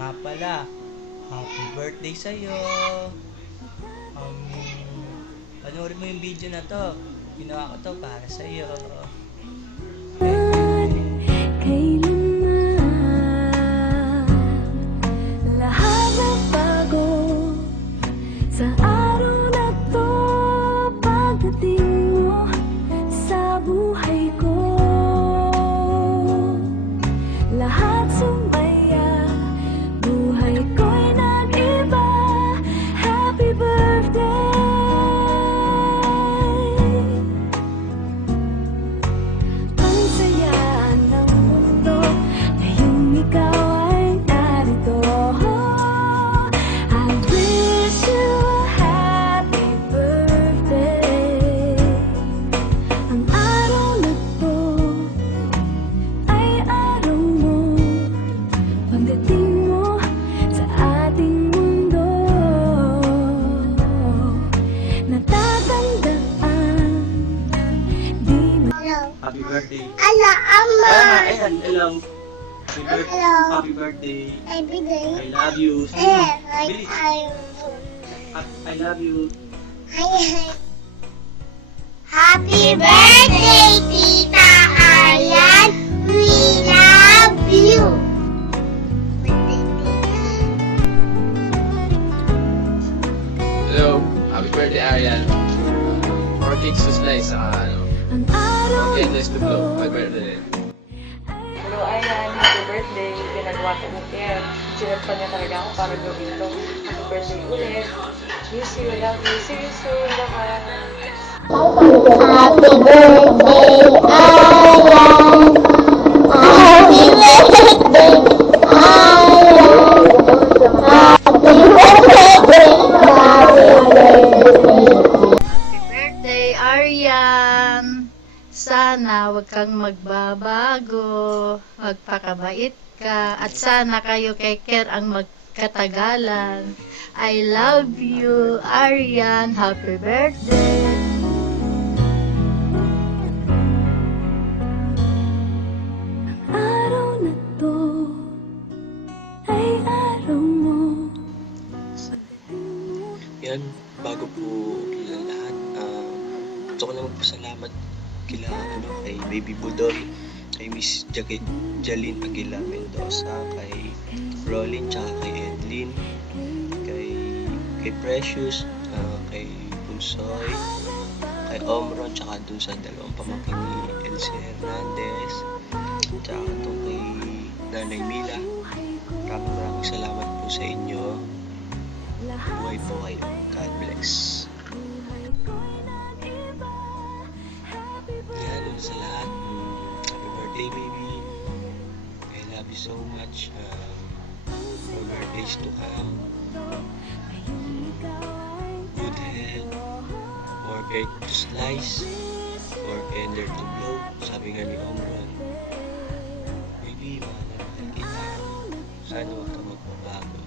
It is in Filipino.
Nga pala, happy birthday sa'yo. Um, Panoorin mo yung video na to. Ginawa ko to para sa'yo. Lahat ng bago sa araw na to, pagdating mo sa buhay ko, lahat sumaya, buhay ko'y nag-iba. Happy birthday. Ang saya ng mundo ngayong ikaw ay narito. I wish you a happy birthday. Ang araw na to ay araw mo, pagdating mo sa ating mundo. Natatandaan, di mo. Happy birthday. Hello, Amma. Ayan, hello. Happy birthday. Hello. Happy birthday. Every day. I love you. Like Bilis. I I love you. Happy birthday, Tita Aryan. We love you. Hello, happy birthday Arian. More cakes to slice, Ang araw okay, nice to blow. My birthday. Hello, Ayan. Happy birthday. Ginagawa ko mo care. Sinagpan niya talaga ako para gawin to. Happy birthday ulit. Miss you. Love you. See you soon. Bye-bye. Happy birthday, Aryan. Happy birthday, Aryan. Happy birthday. Happy birthday, Aryan! Sana wag kang magbabago, magpakabait ka, at sana kayo kay Ker ang magkatagalan. I love you, Aryan! Happy birthday! araw na to ay araw mo. Yan, bago po ang lahat, gusto ko lang magpasalamat kay Baby Budol, kay Miss Jalyn Aguila Mendoza, kay Rolin, tsaka kay Edlin, kay Precious, kay Bunsoy, kay Omron, tsaka dun sa dalawang pamangkin ni Elsie Hernandez, tsaka to kay Nanay Mila. Maraming salamat po sa inyo. Buhay po kayo. God bless. Yan, sa lahat. Happy birthday, baby. I love you so much. More birthdays to come. Good health. More cake to slice. More candle to blow. Sabi nga ni Omron. Baby, mahal na mahal kita. Sana huwag ka magbabago.